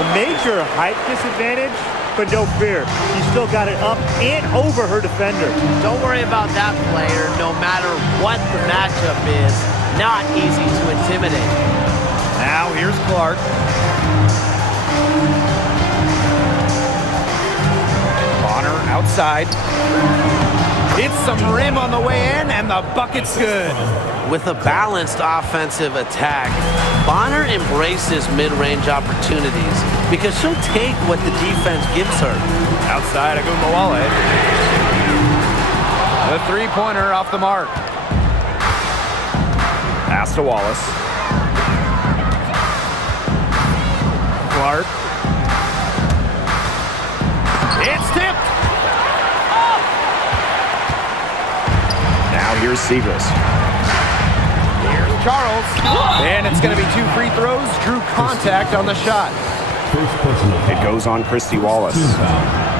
A major height disadvantage, but no fear. She still got it up and over her defender. Don't worry about that player, no matter what the matchup is. Not easy to intimidate. Now here's Clark. Bonner outside. Hits some rim on the way in, and the bucket's good. With a balanced offensive attack, Bonner embraces mid-range opportunities because she'll take what the defense gives her. Outside Agumbawale. The three-pointer off the mark. Pass to Wallace. Clark. It's tipped. Now here's Segrist. Here's Charles. And it's going to be 2 free throws. Drew contact on the shot. It goes on Christy Wallace.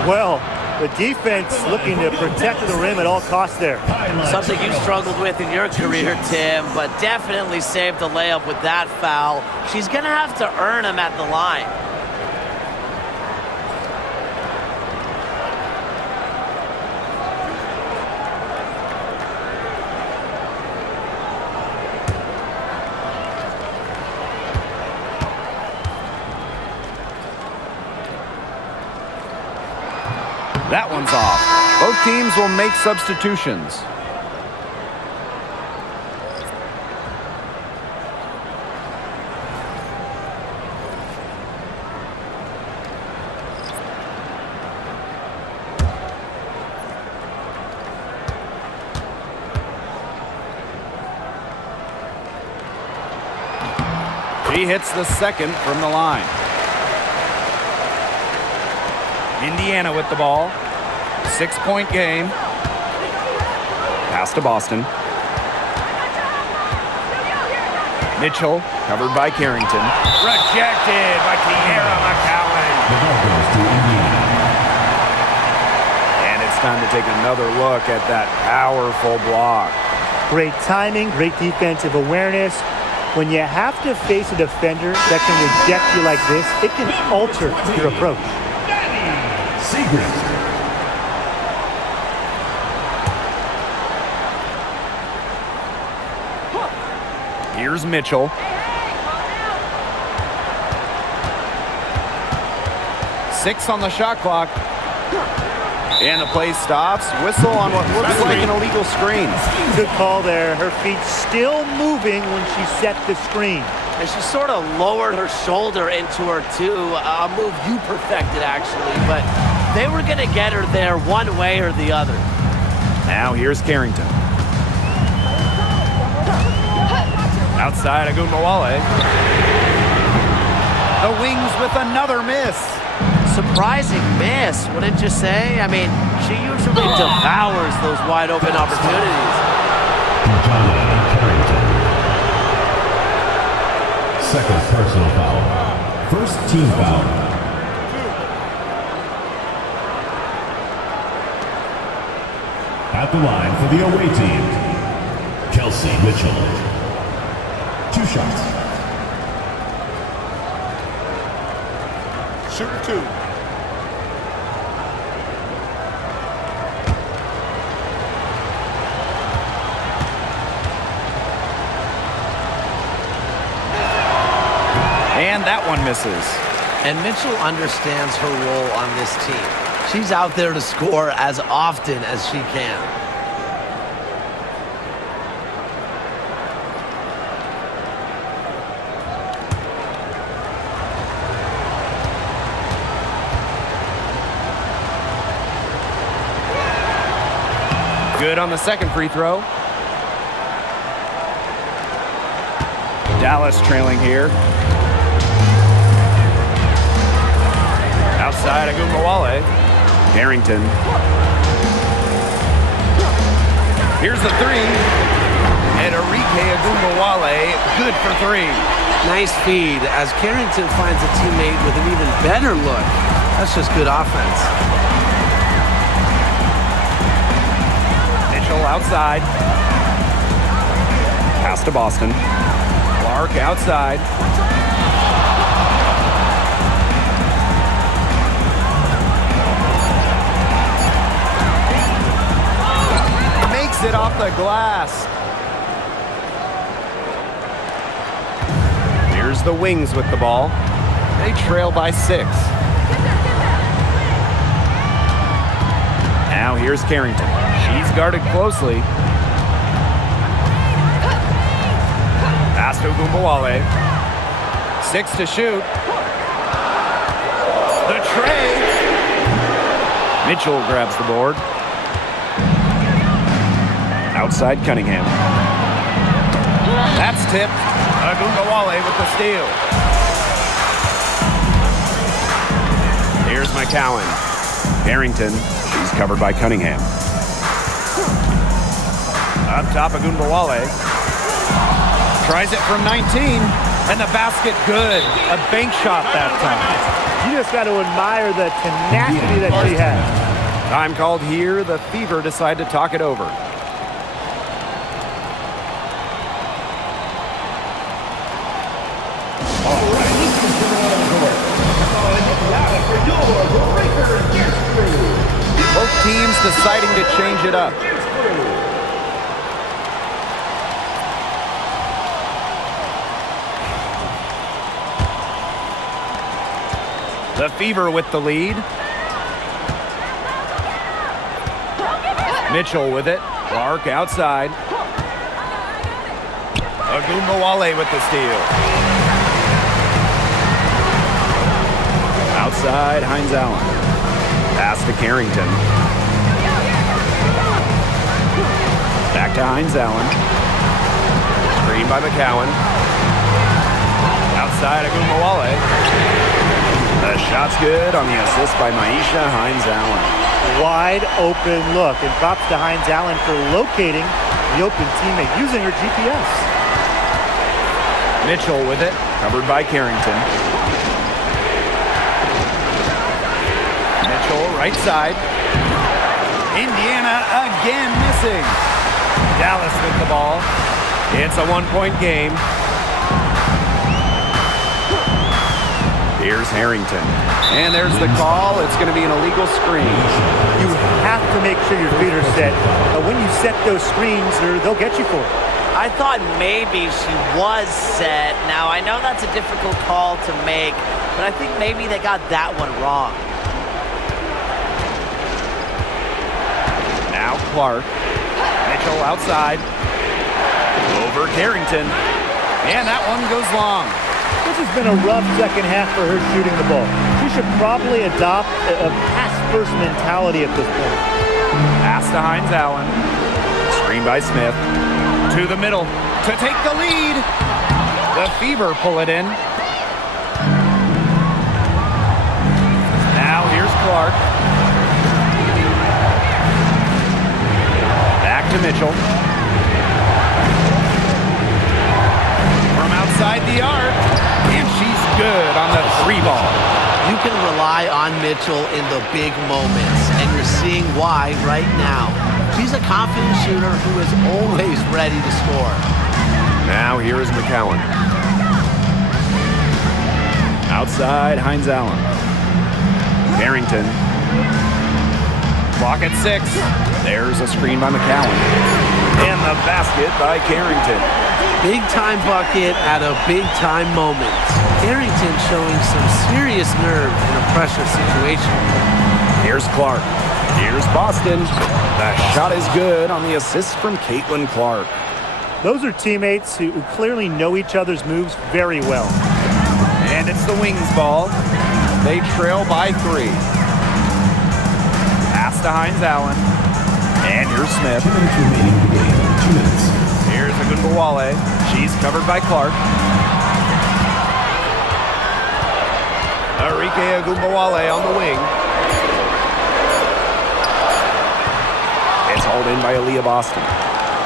Well, the defense looking to protect the rim at all costs there. Something you struggled with in your career, Tim, but definitely saved the layup with that foul. She's going to have to earn him at the line. That one's off. Both teams will make substitutions. He hits the second from the line. Indiana with the ball. 6-point game. Pass to Boston. Mitchell, covered by Carrington. Rejected by Tierra McCowan. The ball goes to Indiana. And it's time to take another look at that powerful block. Great timing, great defensive awareness. When you have to face a defender that can reject you like this, it can alter your approach. Secret. Here's Mitchell. Six on the shot clock. And the play stops. Whistle on what looks like an illegal screen. Good call there. Her feet still moving when she set the screen. And she sort of lowered her shoulder into her, too. A move you perfected, actually. But they were going to get her there one way or the other. Now here's Carrington. Outside Agunmawale. The Wings with another miss. Surprising miss, wouldn't you say? I mean, she usually devours those wide open opportunities. Carrington. Second personal foul. First team foul. At the line for the away team, Kelsey Mitchell. 2 shots. Shooter 2. And that one misses. And Mitchell understands her role on this team. She's out there to score as often as she can. Good on the second free throw. Dallas trailing here. Outside Agunmawale. Carrington. Here's the three. And Enrique Agunmawale, good for 3. Nice feed as Carrington finds a teammate with an even better look. That's just good offense. Mitchell outside. Pass to Boston. Clark outside. Makes it off the glass. Here's the Wings with the ball. They trail by 6. Now here's Carrington. She's guarded closely. Pass to Agunmawale. 6 to shoot. The tray. Mitchell grabs the board. Outside Cunningham. That's tipped. Agunmawale with the steal. Here's McCowan. Carrington. She's covered by Cunningham. Up top, Agunmawale. Tries it from 19, and the basket good. A bank shot that time. You just got to admire the tenacity that she has. Time called here. The Fever decide to talk it over. Both teams deciding to change it up. The Fever with the lead. Mitchell with it. Clark outside. Agunmawale with the steal. Outside Hines Allen. Pass to Carrington. Back to Hines Allen. Screen by McCowan. Outside Agumbawale. The shot's good on the assist by Maisha Hines-Allen. Wide open look. And props to Hines-Allen for locating the open teammate using her GPS. Mitchell with it. Covered by Carrington. Mitchell, right side. Indiana again missing. Dallas with the ball. It's a one-point game. Here's Harrington. And there's the call. It's going to be an illegal screen. You have to make sure your feet are set. When you set those screens, they'll get you for it. I thought maybe she was set. Now, I know that's a difficult call to make, but I think maybe they got that one wrong. Now Clark. Mitchell outside. Over Carrington. And that one goes long. This has been a rough second half for her shooting the ball. She should probably adopt a pass-first mentality at this point. Pass to Hines-Allen. Screen by Smith. To the middle to take the lead. The Fever pull it in. Now here's Clark. Back to Mitchell. From outside the arc. And she's good on the three ball. You can rely on Mitchell in the big moments, and you're seeing why right now. She's a confident shooter who is always ready to score. Now here is McCowan. Outside Hines-Allen. Harrington. Clock at 6. There's a screen by McCowan. And the basket by Carrington. Big time bucket at a big time moment. Carrington showing some serious nerve in a pressure situation. Here's Clark. Here's Boston. The shot is good on the assist from Caitlin Clark. Those are teammates who clearly know each other's moves very well. And it's the Wings ball. They trail by 3. Pass to Hines-Allen. And here's Smith. 2 minutes remaining in the game. 2 minutes. Here's Agumbawale. She's covered by Clark. Arike Agumbawale on the wing. It's hauled in by Aaliyah Boston.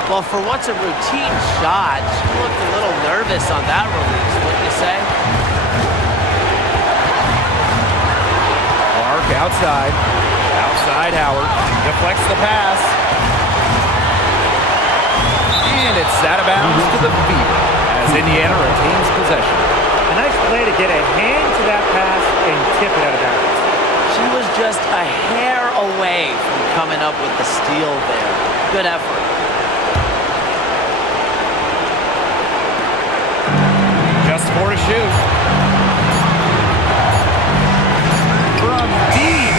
Well, for what's a routine shot, she looked a little nervous on that release, wouldn't you say? Clark outside. Outside Howard. Deflects the pass. And it's out of bounds to the Fever as Indiana retains possession. A nice play to get a hand to that pass and tip it out of bounds. She was just a hair away from coming up with the steal there. Good effort. Just 4 to shoot. From deep.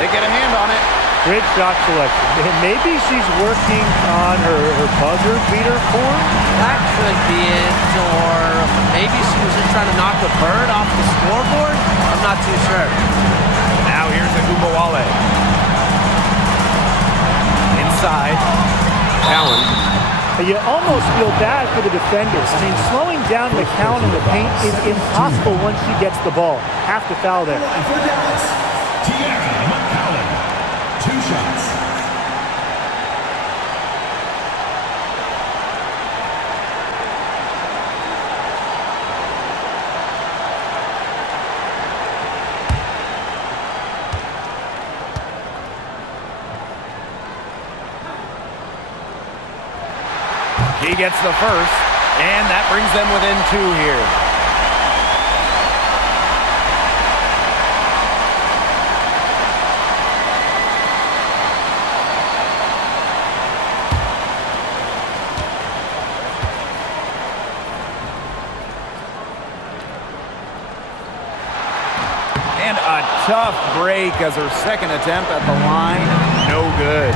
They get a hand on it. Great shot selection. And maybe she's working on her buzzer beater form. That could be it, or maybe she was just trying to knock a bird off the scoreboard. I'm not too sure. Now here's Agumbawale. Inside. Allen. You almost feel bad for the defenders. I mean, slowing down McCowan in the paint is impossible once she gets the ball. Have to foul there. And for Dallas, Tiara McCowan. 2 shots. He gets the first, and that brings them within 2 here. And a tough break as her second attempt at the line. No good.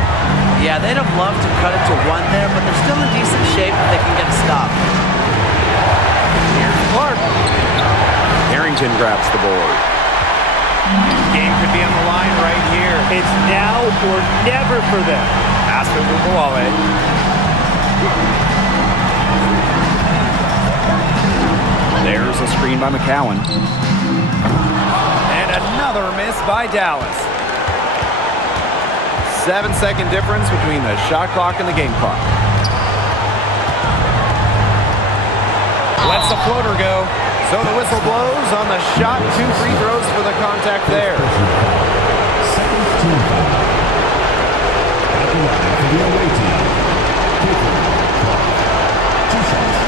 Yeah, they'd have loved to cut it to 1 there, but they're still in decent shape if they can get a stop. Here's Clark. Harrington grabs the board. Game could be on the line right here. It's now or never for them. Pass to Agumbawale. a screen by McCowan. And another miss by Dallas. 7-second difference between the shot clock and the game clock. Lets the floater go. So the whistle blows on the shot. 2 free throws for the contact there. Second team foul. At the line for the away team, Caitlin Clark. 2 shots.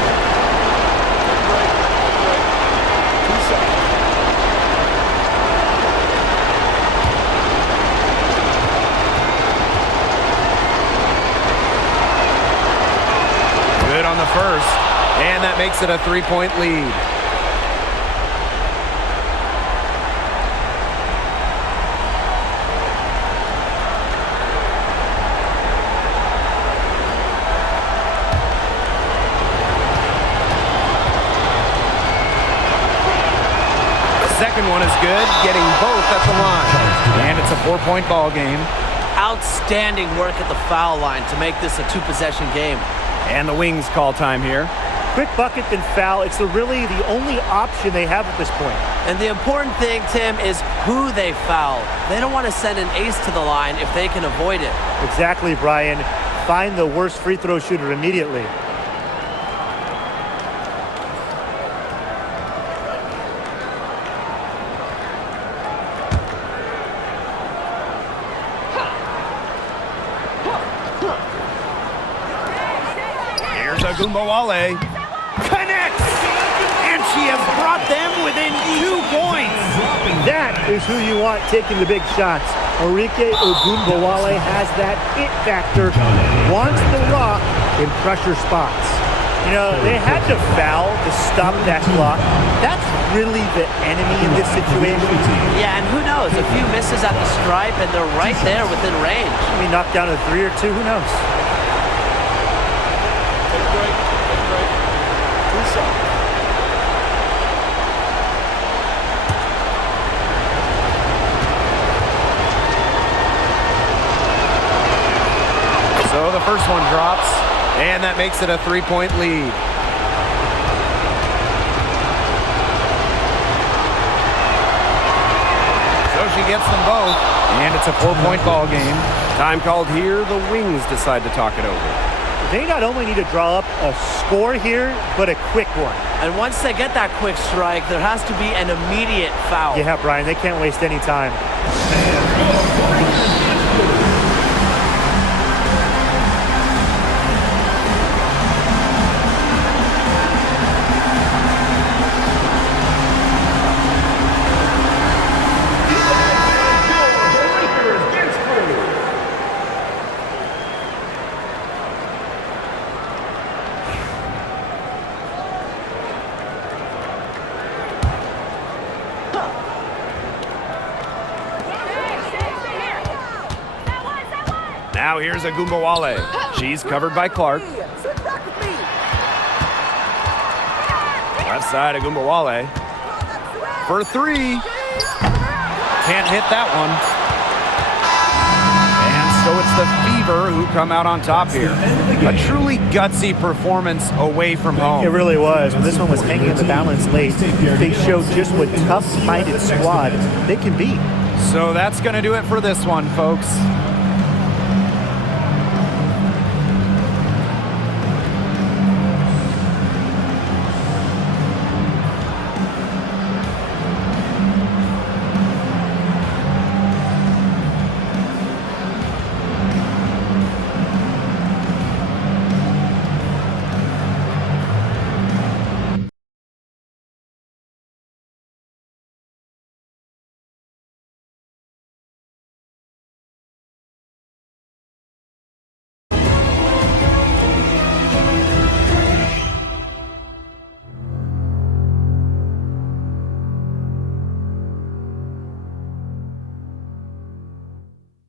Good on the first, and that makes it a 3-point lead. Second one is good, getting both at the line. And it's a 4-point ball game. Outstanding work at the foul line to make this a 2-possession game. And the Wings call time here. Quick bucket then foul. It's really the only option they have at this point. And the important thing, Tim, is who they foul. They don't want to send an ace to the line if they can avoid it. Exactly, Brian. Find the worst free throw shooter immediately. Agumbawale connects, and she has brought them within 2 points. That is who you want taking the big shots. Enrique Ogunbowale has that it factor, wants the rock in pressure spots. You know, they had to foul to stop that clock. That's really the enemy in this situation. Yeah, and who knows? A few misses at the stripe, and they're right there within range. I mean, knocked down a 3 or 2, who knows? So the first one drops, and that makes it a 3-point lead. So she gets them both, and it's a 4-point ball game. Time called here. The Wings decide to talk it over. They not only need to draw up a score here, but a quick one. And once they get that quick strike, there has to be an immediate foul. Yeah, Brian, they can't waste any time. Now here's Agumbawale. She's covered by Clark. Left side, Agumbawale. For 3. Can't hit that one. And so it's the Fever who come out on top here. A truly gutsy performance away from home. It really was. When this one was hanging in the balance late, they showed just what tough-minded squad they can be. So that's going to do it for this one, folks.